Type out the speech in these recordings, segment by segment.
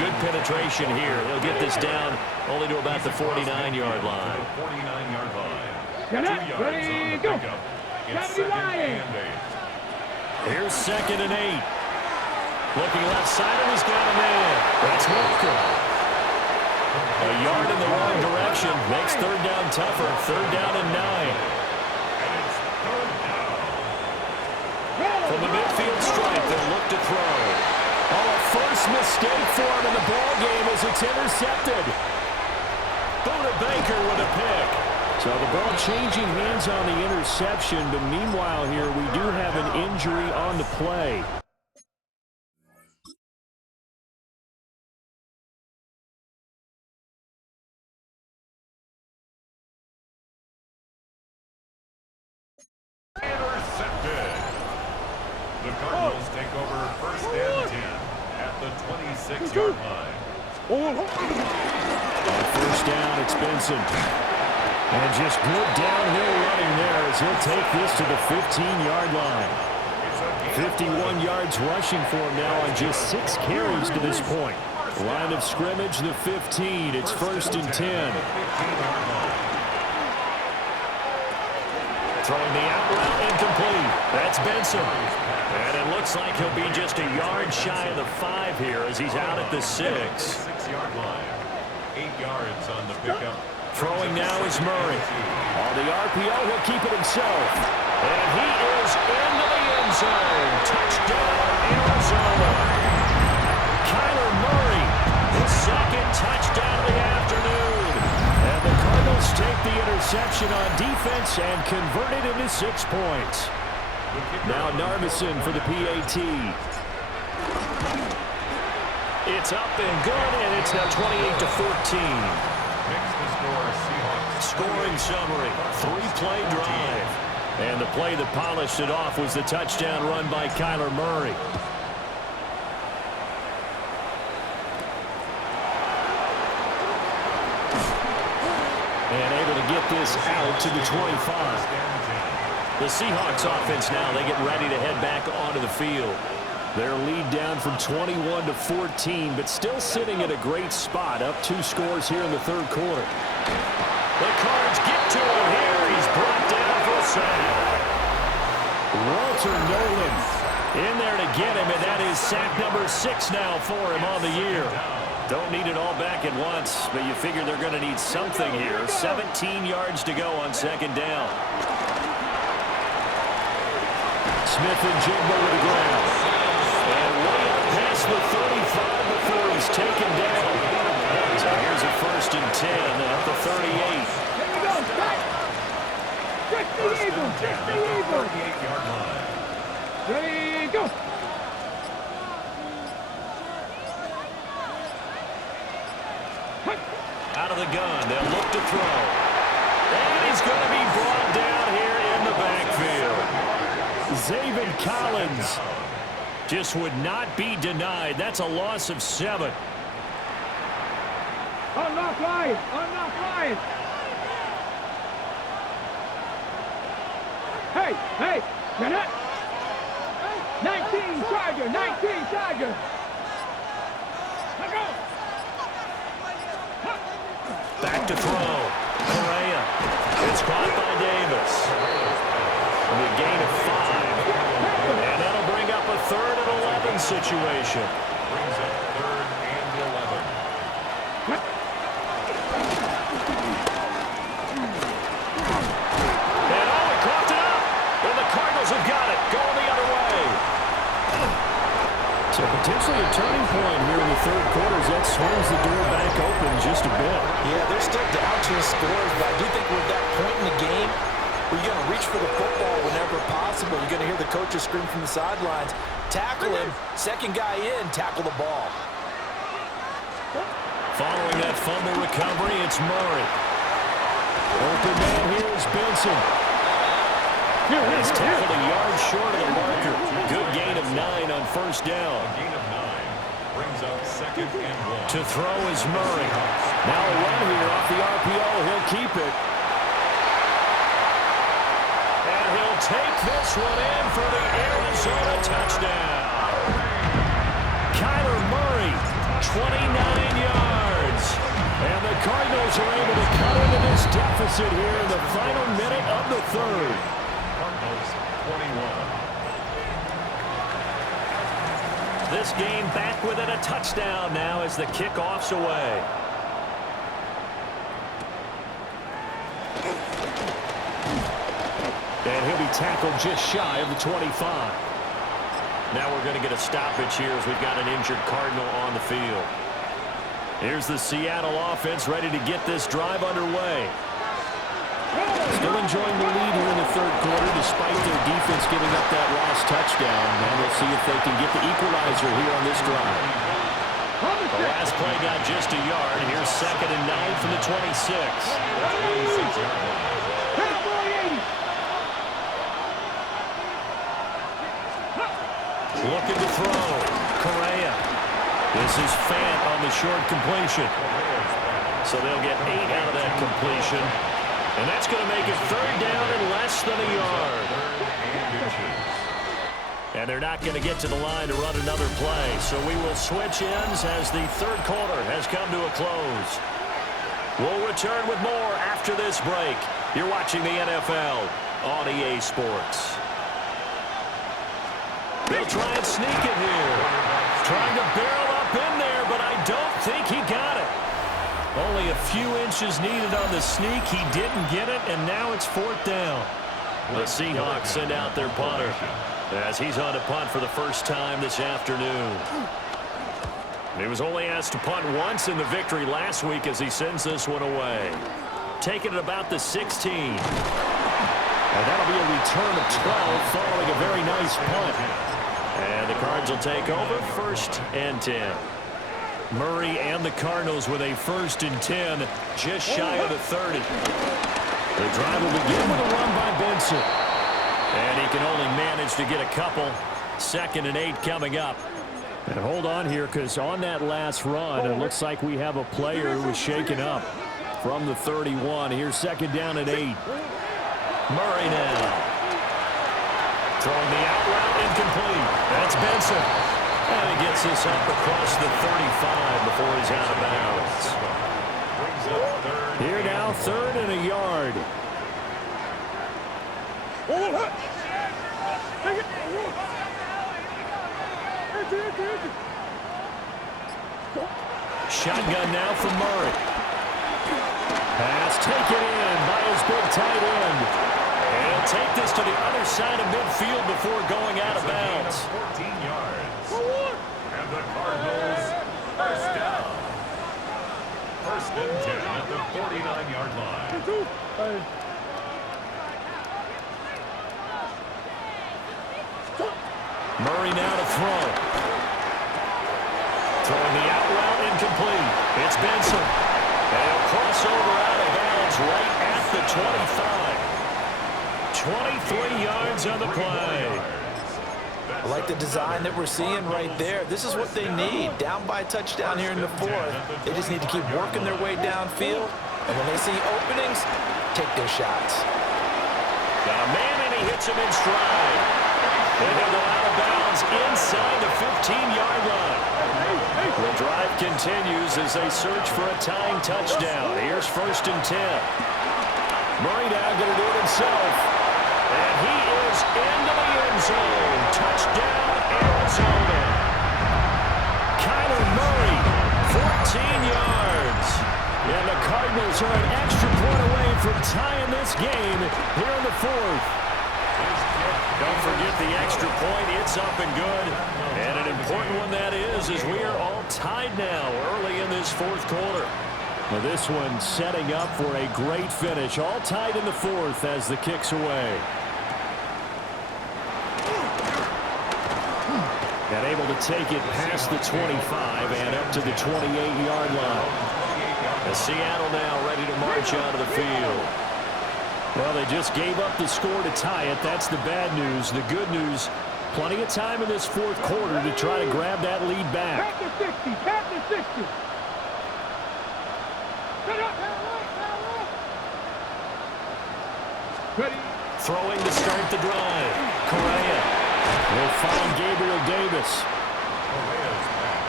good penetration here. He'll get this down only to about the 49-yard line. Ready, go. Here's 2nd and 8. Looking left side, and he's got a man. That's Walker. A yard in the wrong direction makes 3rd down tougher. 3rd down and 9. From the midfield stripe, they'll look to throw. Oh, a first mistake for him in the ball game as it's intercepted. Buda Baker with a pick. So the ball changing hands on the interception, but meanwhile here we do have an injury on the play. Intercepted. The Cardinals take over 1st and 10 at the 26-yard line. On 1st down, it's Benson. And just good downhill running there as he'll take this to the 15-yard line. 51 yards rushing for him now on just 6 carries to this point. Line of scrimmage, the 15. It's 1st and 10. Throwing the out route incomplete. That's Benson. And it looks like he'll be just a yard shy of the 5 here as he's out at the 6. 6-yard line. 8 yards on the pickup. Throwing now is Murray. On the RPO, he'll keep it himself. And he is into the end zone. Touchdown, Arizona. Kyler Murray, his 2nd touchdown of the afternoon. And the Cardinals take the interception on defense and convert it into 6 points. Now Narvison for the PAT. It's up and good, and it's now 28-14. Scoring summary, 3-play drive. And the play that polished it off was the touchdown run by Kyler Murray. And able to get this out to the 25. The Seahawks offense now, they get ready to head back onto the field. Their lead down from 21-14, but still sitting at a great spot, up 2 scores here in the 3rd quarter. The Cards get to him here. He's brought down for a sack. Walter Nolan in there to get him, and that is sack number 6 now for him on the year. Don't need it all back at once, but you figure they're going to need something here. 17 yards to go on 2nd down. Smith and Jigba with the ground. And way up past the 35 before he's taken down. So here's a 1st and 10 at the 38. Here we go, Check the eagle. Check the eagle. 38-yard line. Ready, go. Out of the gun, they'll look to throw. And he's going to be brought down here in the backfield. Zaven Collins just would not be denied. That's a loss of 7. Unlock line. Unlock line. Hey. Get it. 19 Charger. 19 Charger. Let's go. Back to throw. Correa. It's caught by Davis. And a gain of 5. And that'll bring up a 3rd and 11 situation. Brings up 3rd and 11. And he coughed it up. And the Cardinals have got it. Going the other way. So potentially a turning point here in the 3rd quarter as that swings the door back open just a bit. Yeah, they're still down 2 scores, but I do think we're at that point in the game where you're going to reach for the football whenever possible. You're going to hear the coaches scream from the sidelines. Tackle him. 2nd guy in, tackle the ball. Following that fumble recovery, it's Murray. Open man here is Benson. He's tackled a yard short of the marker. Good gain of 9 on 1st down. A gain of 9 brings up 2nd and 1. To throw is Murray. Now a run here off the RPO. He'll keep it. And he'll take this one in for the Arizona touchdown. Kyler Murray 29 yards. And the Cardinals are able to cut into this deficit here in the final minute of the third. Cardinals 21. This game back within a touchdown now as the kickoff's away. And he'll be tackled just shy of the 25. Now we're going to get a stoppage here as we've got an injured Cardinal on the field. Here's the Seattle offense ready to get this drive underway. Still enjoying the lead here in the third quarter despite their defense giving up that last touchdown. And we'll see if they can get the equalizer here on this drive. The last play got just a yard. Here's 2nd and 9 from the 26. Looking to throw. Correa. This is Fant on the short completion. So they'll get 8 out of that completion. And that's going to make it 3rd down and less than a yard. And they're not going to get to the line to run another play. So we will switch ends as the third quarter has come to a close. We'll return with more after this break. You're watching the NFL on EA Sports. They'll try and sneak it here. Trying to barrel up in there, but I don't think he got it. Only a few inches needed on the sneak. He didn't get it, and now it's 4th down. The Seahawks send out their punter as he's on to punt for the first time this afternoon. He was only asked to punt once in the victory last week as he sends this one away. Taking it about the 16. And that'll be a return of 12 following a very nice punt. And the Cards will take over 1st and 10. Murray and the Cardinals with a 1st and 10 just shy of the 30. The drive will begin with a run by Benson. And he can only manage to get a couple. 2nd and 8 coming up. And hold on here because on that last run, it looks like we have a player who was shaken up from the 31. Here's 2nd down and 8. Murray now. Throwing the out route incomplete. That's Benson. And he gets this up across the 35 before he's out of bounds. Here now, 3rd and a yard. Shotgun now for Murray. Pass taken in by his big tight end. And he'll take this to the other side of midfield before going out of bounds. 14 yards. And the Cardinals first down. 1st and 10 at the 49-yard line. Murray now to throw. Throwing the out route incomplete. It's Benson. And he'll cross over out of bounds right at the 25. 23 yards on the play. I like the design that we're seeing right there. This is what they need. Down by a touchdown here in the 4th. They just need to keep working their way downfield. And when they see openings, take their shots. Got a man and he hits him in stride. And he'll go out of bounds inside the 15-yard line. The drive continues as they search for a tying touchdown. Here's 1st and 10. Murray now going to do it himself. And he is into the end zone. Touchdown, Arizona. Kyler Murray, 14 yards. And the Cardinals are an extra point away from tying this game here in the 4th. Don't forget the extra point. It's up and good. And an important one that is we are all tied now early in this 4th quarter. Well, this one setting up for a great finish. All tied in the 4th as the kick's away. And able to take it past the 25 and up to the 28-yard line. As Seattle now ready to march out of the field. Well, they just gave up the score to tie it. That's the bad news. The good news, plenty of time in this 4th quarter to try to grab that lead back. Pat the 60, pat the 60. Ready. Throwing to start the drive. Correa will find Gabriel Davis.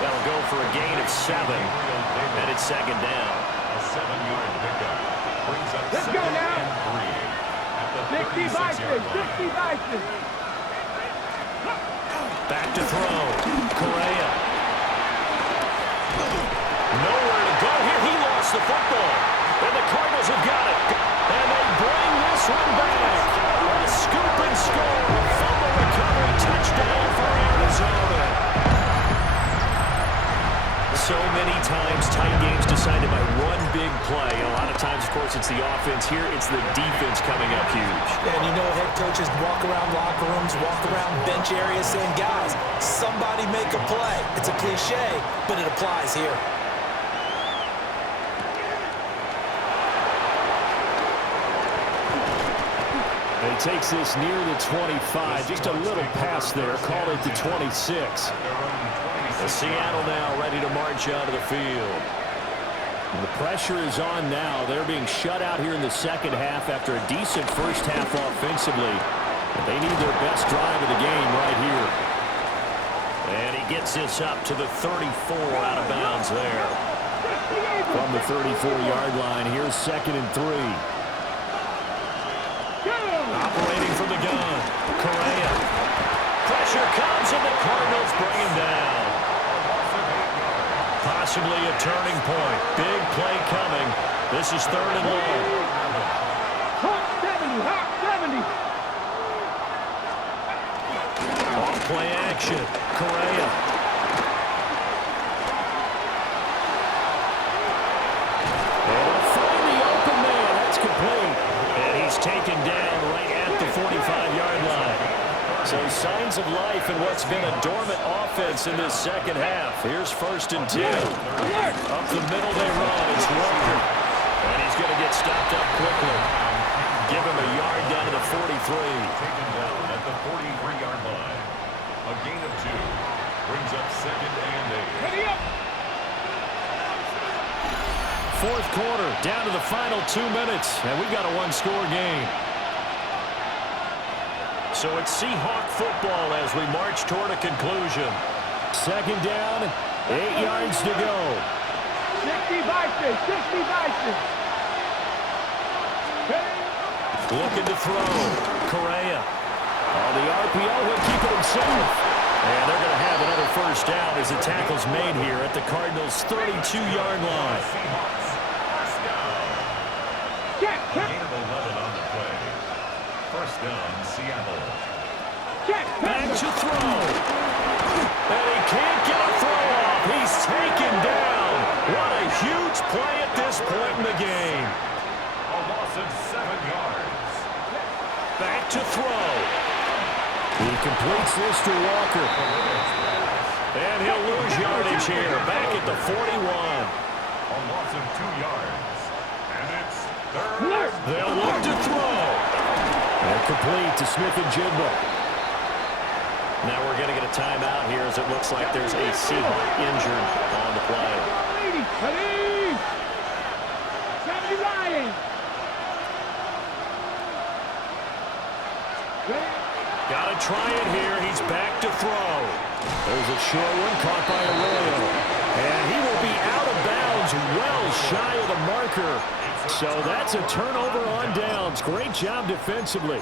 That'll go for a gain of 7, and it's second down. A 7-yard pickup brings up Let's go second now. and 3 at the 60 36-yard Vikings, line. 60 Vikings. Back to throw. Correa. Nowhere to go here. He lost the football. And the Cardinals have got it. And they bring this one back. A scoop and score. Fumble recovery. Touchdown for Arizona. So many times tight games decided by one big play. And a lot of times, of course, it's the offense. Here, it's the defense coming up huge. And you know, head coaches walk around locker rooms, walk around bench areas saying, guys, somebody make a play. It's a cliche, but it applies here. And he takes this near the 25. Just a little pass there. Called it the 26. Seattle now ready to march out of the field. And the pressure is on now. They're being shut out here in the second half after a decent first half offensively. But they need their best drive of the game right here. And he gets this up to the 34 out of bounds there. From the 34-yard line, here's 2nd and 3. Operating from the gun. Correa. Pressure comes, and the Cardinals bring him down. Possibly a turning point. Big play coming. This is 3rd and long. Hot 70, hot 70. Off play action. Correa. And he'll find the open man. That's complete. And he's taken down right at the 45-yard line. So signs of life in what's been a dormant offense in this second half. Here's 1st and 10. Up the middle they run. It's Walker. And he's going to get stopped up quickly. Give him a yard down to the 43. Taken down at the 43-yard line. A gain of 2 brings up 2nd and 8. Ready up. 4th quarter, down to the final 2 minutes, and we've got a one-score game. So it's Seahawk football as we march toward a conclusion. 2nd down, 8 yards to go. 60 Vikings, 60 Vikings. Looking to throw. Correa. Oh, the RPO, he'll keep it himself. And they're going to have another 1st down as the tackle's made here at the Cardinals' 32-yard line. A gain of 11 on the play. 1st down, Seattle. Back to throw. And he can't get a throw off. He's taken down. What a huge play at this point in the game. A loss of 7 yards. Back to throw. He completes this to Walker. And he'll lose yardage here. Back at the 41. A loss of 2 yards. And it's 3rd. They'll look to throw. And complete to Smith and Jigba. Now we're going to get a timeout here as it looks like there's a Seahawk injured on the play. 70 Lions. Got to try it here. He's back to throw. There's a short one caught by Arroyo. And he will be out of bounds well shy of the marker. So that's a turnover on downs. Great job defensively.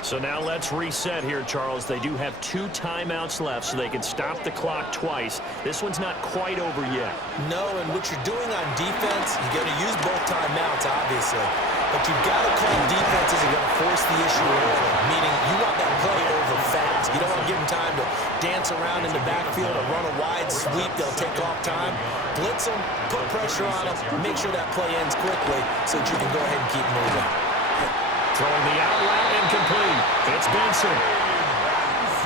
So now let's reset here, Charles. They do have 2 timeouts left, so they can stop the clock twice. This one's not quite over yet. No, and what you're doing on defense, you're going to use both timeouts, obviously. But you've got to call defenses that are going to force the issue early, meaning you want that play over fast. You don't want to give them time to dance around in the backfield or run a wide sweep. They'll take off time. Blitz them, put pressure on them, make sure that play ends quickly so that you can go ahead and keep moving. Throwing the out route incomplete. It's Benson.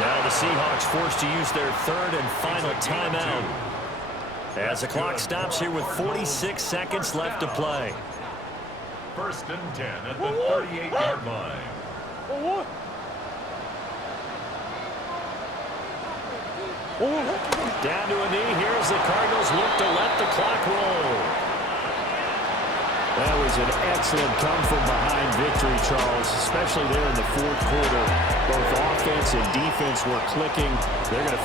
Now the Seahawks forced to use their 3rd and final timeout as the clock stops here with 46 seconds left to play. 1st and 10 at the 38-yard line. Down to a knee. Here's the Cardinals look to let the clock roll. That was an excellent come-from-behind victory, Charles, especially there in the 4th quarter. Both offense and defense were clicking. They're going to